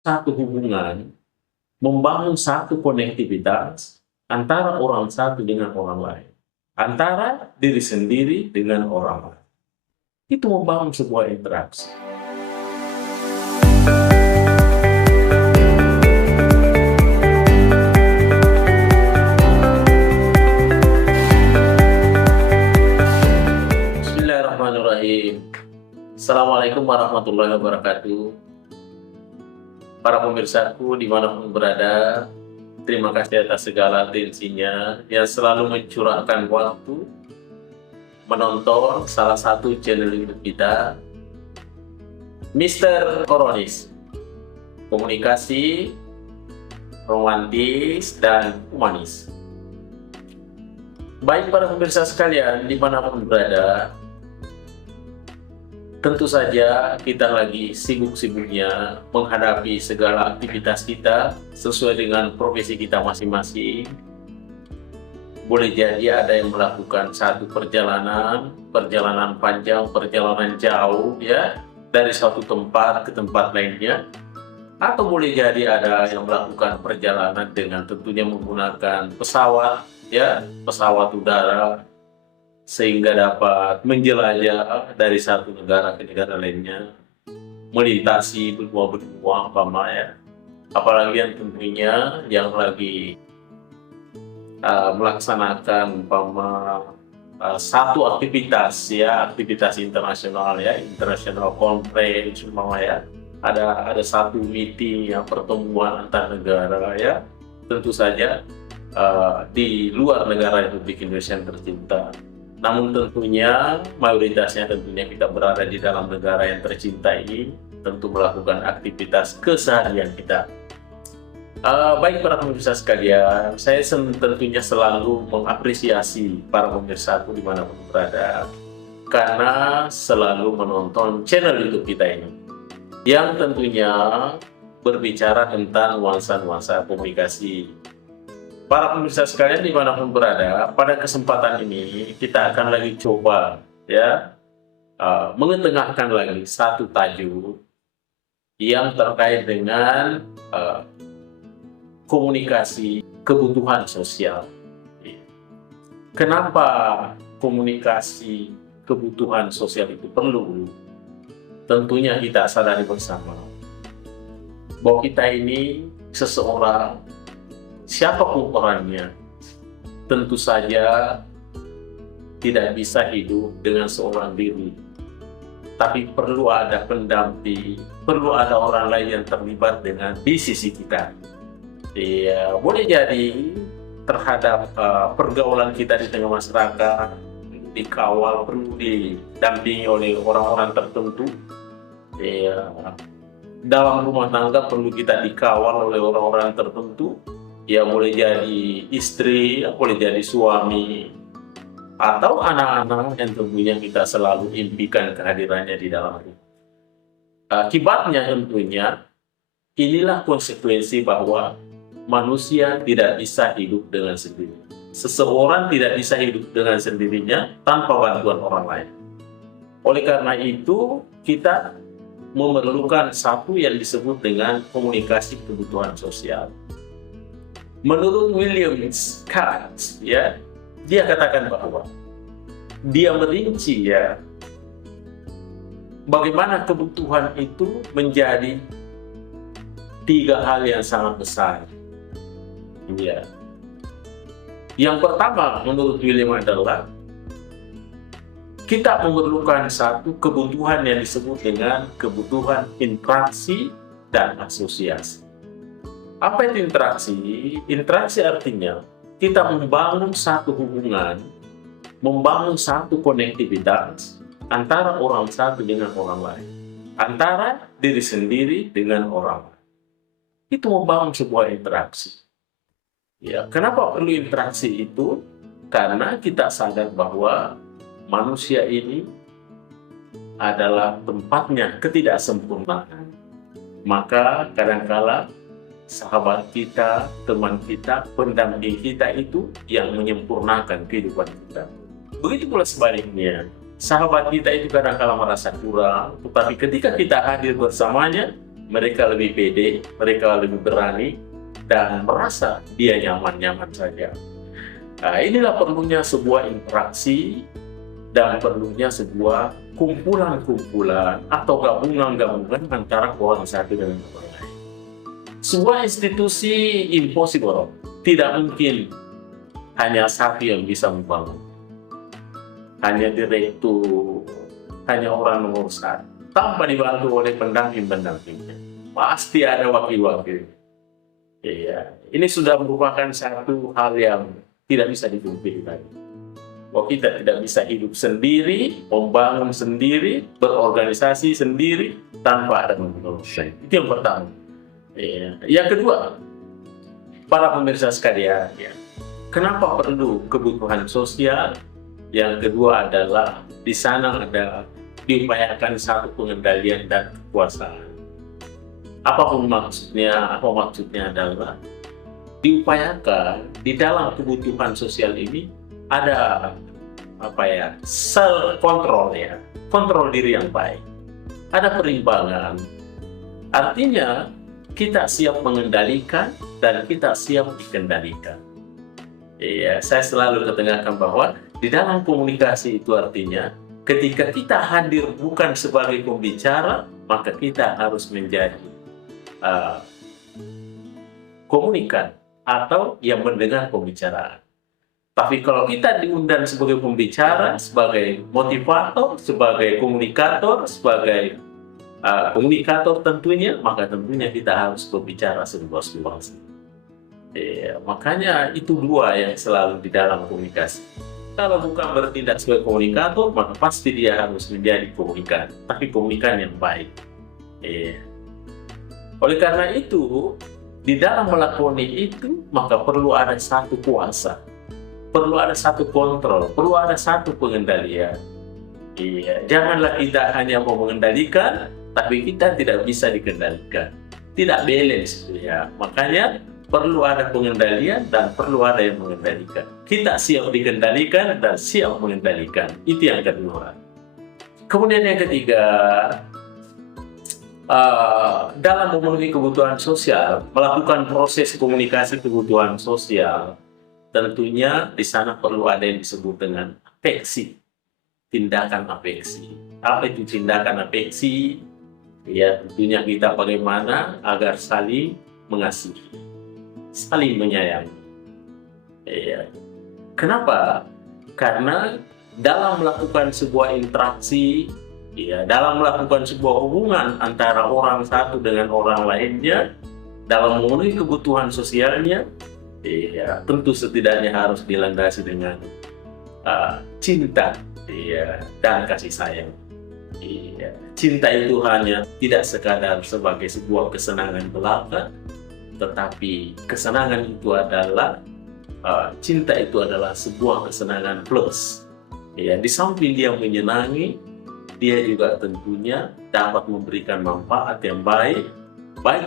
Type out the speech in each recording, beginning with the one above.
satu hubungan, membangun satu konektivitas antara orang satu dengan orang lain, antara diri sendiri dengan orang lain. Itu membangun sebuah interaksi. Bismillahirrahmanirrahim. Assalamualaikum warahmatullahi wabarakatuh. Para pemirsaku dimanapun berada, terima kasih atas segala atensinya yang selalu mencurahkan waktu menonton salah satu channel YouTube kita, Mr. Koronis. Komunikasi romantis dan humanis. Baik para pemirsa sekalian dimanapun berada, tentu saja kita lagi sibuk-sibuknya menghadapi segala aktivitas kita sesuai dengan profesi kita masing-masing. Boleh jadi ada yang melakukan satu perjalanan panjang, perjalanan jauh ya, dari suatu tempat ke tempat lainnya. Atau boleh jadi ada yang melakukan perjalanan dengan tentunya menggunakan pesawat ya, pesawat udara, sehingga dapat menjelajah dari satu negara ke negara lainnya, melintasi benua-benua umpama ya. Apalagi yang tentunya yang lagi melaksanakan umpama satu aktivitas ya, aktivitas internasional ya, international conference umpama ya. Ada satu meeting ya, pertemuan antar negara ya, tentu saja di luar negara Republik Indonesia yang tercinta. Namun tentunya mayoritasnya tentunya kita berada di dalam negara yang tercinta ini, tentu melakukan aktivitas keseharian kita. Baik para pemirsa sekalian, saya tentunya selalu mengapresiasi para pemirsaku dimanapun berada, karena selalu menonton channel YouTube kita ini, yang tentunya berbicara tentang nuansa-nuansa komunikasi. Para pemirsa sekalian dimanapun berada, pada kesempatan ini kita akan lagi coba ya mengetengahkan lagi satu tajuk yang terkait dengan komunikasi kebutuhan sosial. Kenapa komunikasi kebutuhan sosial itu perlu? Tentunya kita sadari bersama bahwa kita ini seseorang, siapapun orangnya, tentu saja tidak bisa hidup dengan seorang diri. Tapi perlu ada pendamping, perlu ada orang lain yang terlibat dengan di sisi kita. Ya, boleh jadi terhadap pergaulan kita di tengah masyarakat, dikawal, perlu didampingi oleh orang-orang tertentu. Ya, dalam rumah tangga perlu kita dikawal oleh orang-orang tertentu. Ya, boleh jadi istri, boleh jadi suami, atau anak-anak yang tentunya kita selalu impikan kehadirannya di dalam rumah. Akibatnya tentunya, inilah konsekuensi bahwa manusia tidak bisa hidup dengan sendiri. Seseorang tidak bisa hidup dengan sendirinya tanpa bantuan orang lain. Oleh karena itu, kita memerlukan satu yang disebut dengan komunikasi kebutuhan sosial. Menurut William Scott, ya, dia katakan bahwa dia merinci ya bagaimana kebutuhan itu menjadi tiga hal yang sangat besar. Ya. Yang pertama menurut William adalah kita memerlukan satu kebutuhan yang disebut dengan kebutuhan interaksi dan asosiasi. Apa itu interaksi? Interaksi artinya kita membangun satu hubungan, membangun satu konektivitas antara orang satu dengan orang lain, antara diri sendiri dengan orang lain. Itu membangun sebuah interaksi. Ya, kenapa perlu interaksi itu? Karena kita sadar bahwa manusia ini adalah tempatnya ketidaksempurnaan. Maka kadangkala sahabat kita, teman kita, pendamping kita itu yang menyempurnakan kehidupan kita. Begitu pula sebaliknya, sahabat kita itu kadangkala merasa kurang, tetapi ketika kita hadir bersamanya, mereka lebih pede, mereka lebih berani, dan merasa dia nyaman-nyaman saja. Nah, inilah perlunya sebuah interaksi dan perlunya sebuah kumpulan-kumpulan atau gabungan-gabungan antara orang satu dengan orang lain. Sebuah institusi impossible, tidak mungkin hanya satu yang bisa membangun. Hanya direktur, hanya orang nomor satu, tanpa dibantu oleh pendamping-pendampingnya. Pasti ada wakil-wakil. Iya, ini sudah merupakan satu hal yang tidak bisa dipungkiri lagi. Bahwa kita tidak bisa hidup sendiri, membangun sendiri, berorganisasi sendiri tanpa ada manusia. Itu yang pertama. Iya. Yang kedua, para pemirsa sekalian, ya, kenapa perlu kebutuhan sosial? Yang kedua adalah di sana ada diupayakan satu pengendalian dan kekuasaan. Apapun maksudnya, apa maksudnya adalah diupayakan di dalam kebutuhan sosial ini ada self control, ya, kontrol diri yang baik, ada perimbangan. Artinya kita siap mengendalikan dan kita siap dikendalikan. Iya, saya selalu ketengahkan bahwa di dalam komunikasi itu artinya ketika kita hadir bukan sebagai pembicara, maka kita harus menjadi komunikan atau yang mendengar pembicaraan. Tapi kalau kita diundang sebagai pembicara, sebagai motivator, sebagai komunikator, sebagai komunikator tentunya, maka tentunya kita harus berbicara seluas-luasnya. Makanya itu dua yang selalu di dalam komunikasi. Kalau bukan bertindak sebagai komunikator, maka pasti dia harus menjadi komunikan, tapi komunikan yang baik. Oleh karena itu, di dalam melakoni itu, maka perlu ada satu kuasa, perlu ada satu kontrol, perlu ada satu pengendalian. Janganlah kita hanya mau mengendalikan, tapi kita tidak bisa dikendalikan, tidak balance, ya. Makanya perlu ada pengendalian dan perlu ada yang mengendalikan. Kita siap dikendalikan dan siap mengendalikan. Itu yang kedua. Kemudian yang ketiga, dalam memenuhi kebutuhan sosial, melakukan proses komunikasi kebutuhan sosial, tentunya di sana perlu ada yang disebut dengan apeksi, tindakan apeksi. Apa itu tindakan apeksi? Ya, tentunya kita bagaimana agar saling mengasihi, saling menyayangi. Ya. Kenapa? Karena dalam melakukan sebuah interaksi, ya, dalam melakukan sebuah hubungan antara orang satu dengan orang lainnya, dalam memenuhi kebutuhan sosialnya, ya, tentu setidaknya harus dilandasi dengan cinta, ya, dan kasih sayang. Ya. Cinta itu hanya tidak sekadar sebagai sebuah kesenangan belaka, tetapi kesenangan itu adalah cinta itu adalah sebuah kesenangan plus. Ya, di samping dia menyenangi, dia juga tentunya dapat memberikan manfaat yang baik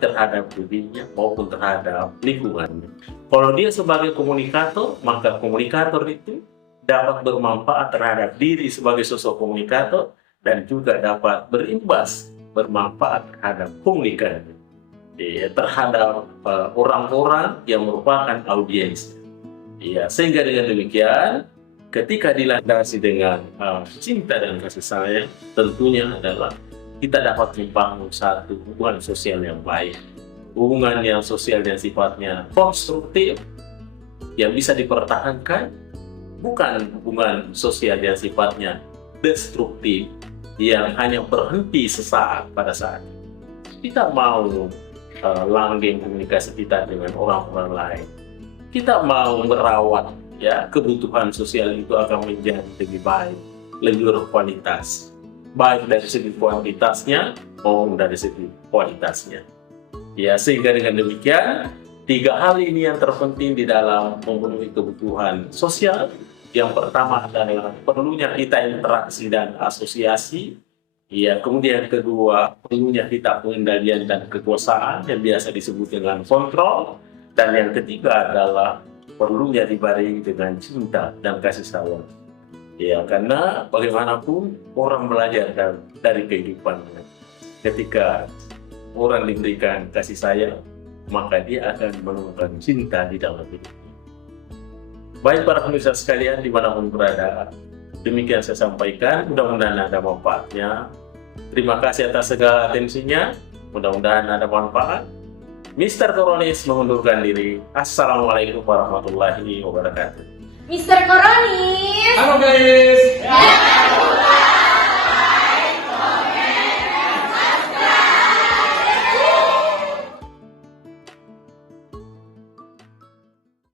terhadap dirinya maupun terhadap lingkungannya. Kalau dia sebagai komunikator, maka komunikator itu dapat bermanfaat terhadap diri sebagai sosok komunikator dan juga dapat berimbas, bermanfaat terhadap komunikan, terhadap orang-orang yang merupakan audiens. Ya, sehingga dengan demikian, ketika dilandasi dengan cinta dan kasih sayang, tentunya adalah kita dapat membangun satu hubungan sosial yang baik, hubungan yang sosial yang sifatnya konstruktif, yang bisa dipertahankan, bukan hubungan sosial yang sifatnya destruktif, yang hanya berhenti sesaat pada saat kita mau langgeng komunikasi kita dengan orang-orang lain. Kita mau merawat, ya, kebutuhan sosial itu akan menjadi lebih baik, lebih berkualitas, baik dari segi kuantitasnya maupun dari segi kualitasnya. Ya, sehingga dengan demikian, tiga hal ini yang terpenting di dalam memenuhi kebutuhan sosial. Yang pertama adalah perlunya kita interaksi dan asosiasi. Ya, kemudian yang kedua, perlunya kita pengendalian dan kekuasaan yang biasa disebut dengan kontrol. Dan yang ketiga adalah perlunya dibarengi dengan cinta dan kasih sayang. Ya, karena bagaimanapun orang belajar dari kehidupannya. Ketika orang diberikan kasih sayang, maka dia akan menemukan cinta di dalam hidup. Baik para pemirsa sekalian dimanapun berada, demikian saya sampaikan, mudah-mudahan ada manfaatnya. Terima kasih atas segala atensinya, mudah-mudahan ada manfaat. Mr. Koronis mengundurkan diri. Assalamualaikum warahmatullahi wabarakatuh. Mr. Koronis. Halo guys.